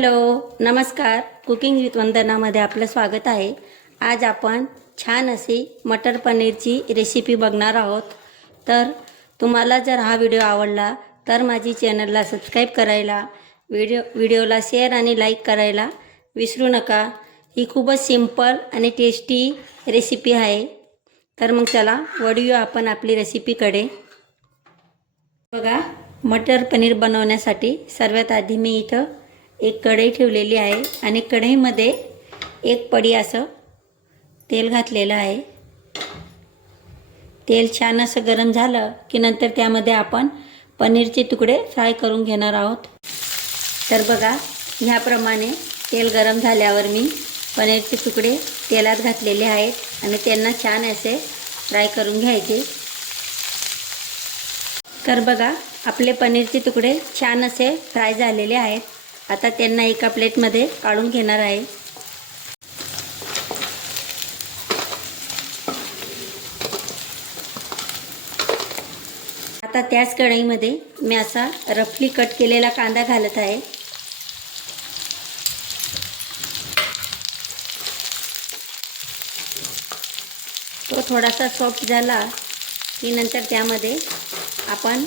Hello नमस्कार. Cooking with वंदनामध्ये आपलं स्वागत आहे. आज आपण छान अशी मटर पनीरची रेसिपी बघणार आहोत. तर तुम्हाला जर हा व्हिडिओ आवडला तर माझी चॅनलला सबस्क्राईब करायला व्हिडिओ व्हिडिओला शेअर आणि लाईक करायला विसरू नका. ही खूपच सिंपल आणि टेस्टी रेसिपी आहे. तर मग चला वळूया आपण आपली रेसिपीकडे बघा मटर पनीर बनवण्यासाठी सर्वात आधी मी इथं एक कढई ठेवलेली आहे आणि कढईमध्ये एक पडी असं तेल घातलेलं आहे. तेल छान असं गरम झालं की नंतर त्यामध्ये आपण पनीरचे तुकडे फ्राय करून घेणार आहोत. तर बघा ह्याप्रमाणे तेल गरम झाल्यावर मी पनीरचे तुकडे तेलात घातलेले आहेत आणि त्यांना छान असे फ्राय करून घ्यायचे. तर बघा आपले पनीरचे तुकडे छान असे फ्राय झालेले आहेत. आता त्यांना एका प्लेटमध्ये काढून घेणार आहे. आता त्याच कढईमध्ये मी असा रफली कट केलेला कांदा घालत आहे. तो थोडासा सॉफ्ट झाला की नंतर त्यामध्ये आपण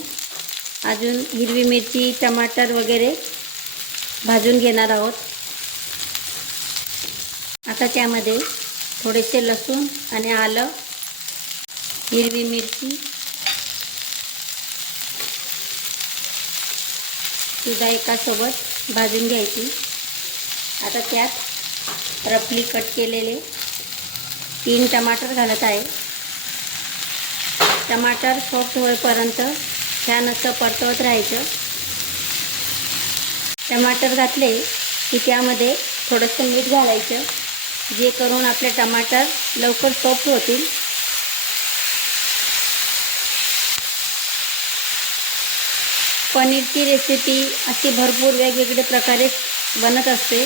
अजून हिरवी मिरची टमाटर वगैरे भाजून घेणार आहोत. आता त्यामध्ये थोडेसे लसूण आणि आलं हिरवी मिरची सुद्धा एकासोबत भाजून घ्यायची. आता त्यात रफली कट केलेले तीन टमाटर घालत आहे. टमाटर सॉफ्ट होईपर्यंत छान असं परतवत राहायचं. टमाटर घातले की त्यामध्ये थोडंसं मीठ घालायचं. जे करून आपले टमाटर लवकर सॉफ्ट होतील. पनीरची रेसिपी अशी भरपूर वेगवेगळे प्रकारे बनत असते.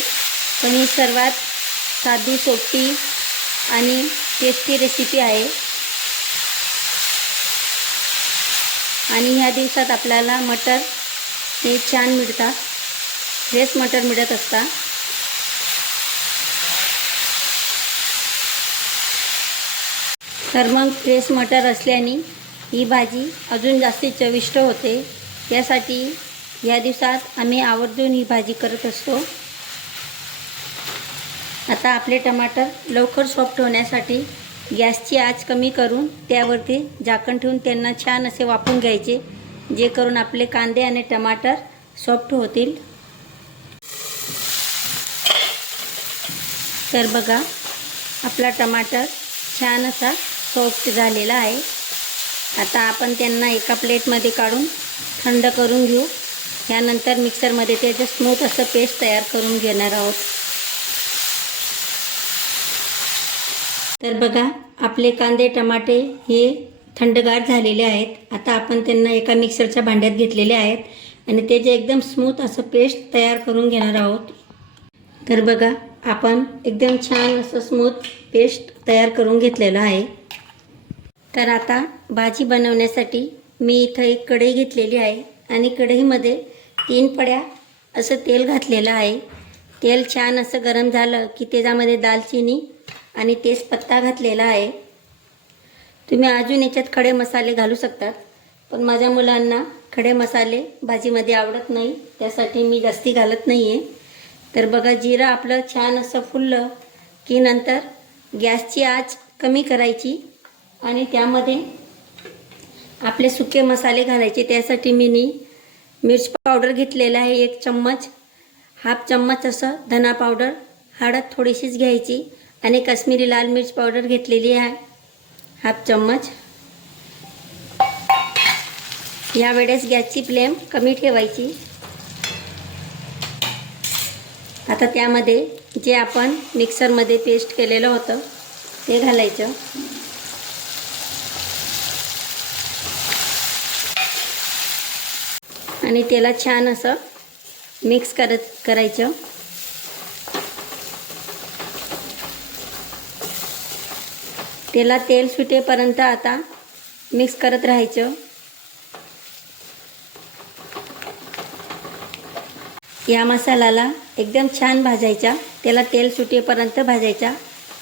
पण ही सर्वात साधी सोपी आणि टेस्टी रेसिपी आहे. आणि ह्या दिवसात आपल्याला मटर हे छान मिळतात. फ्रेश मटर मिळत असता. तर मग फ्रेश मटर असल्याने ही भाजी अजून जास्ती चविष्ट होते. यासाठी या दिवसात आम्ही आवर्जून ही भाजी करत असतो. आता आपले टमाटर लवकर सॉफ्ट होण्यासाठी गॅसची आच कमी करून त्यावरती झाकण ठेवून त्यांना छान असे वापून घ्यायचे जे करून आपले कांदे आणि टमाटर सॉफ्ट होतील. तर बघा आपला टमाटर छान असा सॉफ्ट झालेला आहे. आता आपण त्यांना एका प्लेटमध्ये काढून थंड करून घेऊ. त्यानंतर मिक्सरमध्ये त्याचं स्मूथ असं पेस्ट तयार करून घेणार आहोत. तर बघा आपले कांदे टमाटे हे थंडगार झालेले आहेत. आता आपण त्यांना एका मिक्सरच्या भांड्यात घेतलेले आहेत. आणि त्याचे एकदम स्मूथ असं पेस्ट तयार करून घेणार आहोत. तर बघा आपण एकदम छान असं स्मूथ पेस्ट तयार करून घेतलेलं आहे. तर आता भाजी बनवण्यासाठी मी इथं एक कढई घेतलेली आहे आणि कढईमध्ये तीन पड्या असं तेल घातलेलं आहे. तेल छान असं गरम झालं की त्याच्यामध्ये दालचिनी आणि तेजपत्ता घातलेला आहे. तुम्ही अजून याच्यात खडे मसाले घालू शकतात पण माझ्या मुलांना खडे मसाले भाजीमध्ये आवडत नाही त्यासाठी मी जास्ती घालत नाही आहे तर बघा जिरं आपलं छान असं फुललं की नंतर गॅसची आच कमी करायची आणि त्यामध्ये आपले सुके मसाले घालायचे. त्यासाठी मी नी मिर्च पावडर घेतलेला आहे एक चम्मच. हाफ चम्मच असं धना पावडर हळद थोडीशीच घ्यायची आणि काश्मीरी लाल मिर्च पावडर घेतलेली आहे हाफ चम्मच. यावेळेस गॅसची फ्लेम कमी ठेवायची. आता त्यामध्ये जे आपण मिक्सरमध्ये पेस्ट केलेलं होतं ते घालायचं. आणि त्याला छान असं मिक्स करत करायचं. त्याला तेल सुटेपर्यंत आता मिक्स करत राहायचं. या मसाल्याला एकदम छान भाजायचा त्याला तेल सुटेपर्यंत भाजायचा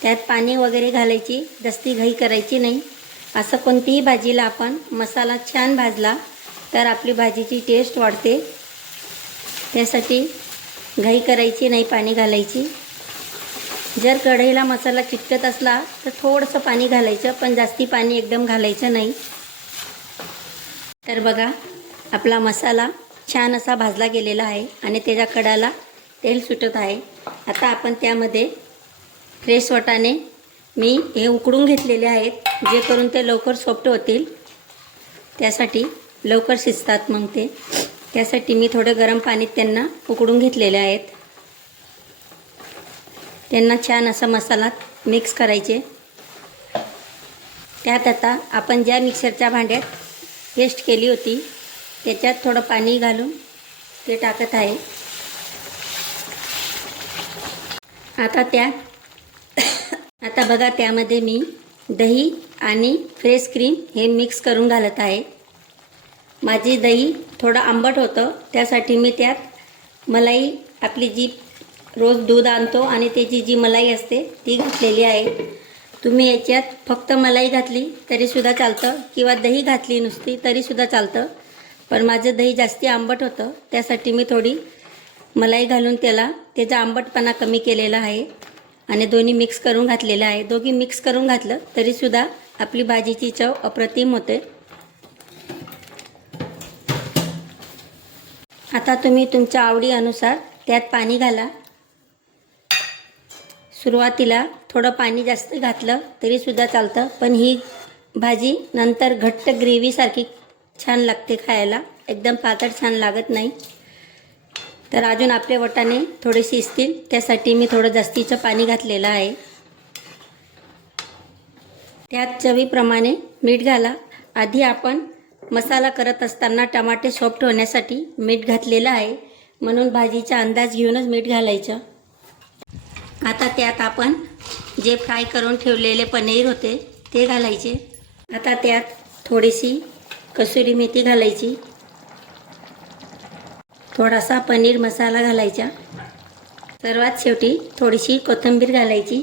त्यात पाणी वगैरे घालायची. जास्ती घाई करायची नाही. असं कोणतीही भाजीला आपण मसाला छान भाजला तर आपली भाजीची टेस्ट वाढते. त्यासाठी घाई करायची नाही पाणी घालायची. जर कढईला मसाला चिटकत असला तर थोडंसं पाणी घालायचं पण जास्ती पाणी एकदम घालायचं नाही. तर बघा आपला मसाला छान असा भाजला गेलेला आहे आणि त्याच्या कडाला तेल सुटत आहे. आता आपण त्यामध्ये फ्रेश वाटाणे मी हे उकडून घेतलेले आहेत जे करून ते लवकर सॉफ्ट होतील. त्यासाठी लवकर शिजतात मग ते. त्यासाठी मी थोडं गरम पाणीत त्यांना उकडून घेतलेले आहेत. त्यांना छान असा मसाला मिक्स करायचे. त्यात आता आपण ज्या मिक्सरच्या भांड्यात पेस्ट केली होती त्याच्यात थोडं पाणी घालून ते टाकत आहे. आता त्यात आता बघा त्यामध्ये मी दही आणि फ्रेश क्रीम हे मिक्स करून घालत आहे. माझी दही थोडं आंबट होतं त्यासाठी मी त्यात मलाई आपली जी रोज दूध आणतो आणि त्याची जी मलाई असते ती घातलेली आहे. तुम्ही याच्यात फक्त मलाई घातली तरीसुद्धा चालतं किंवा दही घातली नुसती तरीसुद्धा चालतं. पण माझं दही जास्ती आंबट होतं. त्यासाठी मी थोडी मलाई घालून त्याला त्याचा आंबटपणा कमी केलेला आहे आणि दोन्ही मिक्स करून घातलेलं आहे. दोघी मिक्स करून घातलं तरीसुद्धा आपली भाजीची चव अप्रतिम होते. आता तुम्ही तुमच्या आवडीनुसार त्यात पाणी घाला. सुरुवातीला थोडं पाणी जास्त घातलं तरीसुद्धा चालतं. पण ही भाजी नंतर घट्ट ग्रेव्हीसारखी छान लागते खायला. एकदम पातळ छान लागत नाही. तर अजून आपले वटाणे थोडे शिजतील त्यासाठी मी थोडं जास्तीचं पाणी घातलेलं आहे. त्यात चवीप्रमाणे मीठ घाला. आधी आपण मसाला करत असताना टमाटे सॉफ्ट होण्यासाठी मीठ घातलेलं आहे. म्हणून भाजीचा अंदाज घेऊनच मीठ घालायचं. आता त्यात आपण जे फ्राय करून ठेवलेले पनीर होते ते घालायचे. आता त्यात थोडीशी कसुरी मेथी घालायची. थोडासा पनीर मसाला घालायचा. सर्वात शेवटी थोडीशी कोथिंबीर घालायची.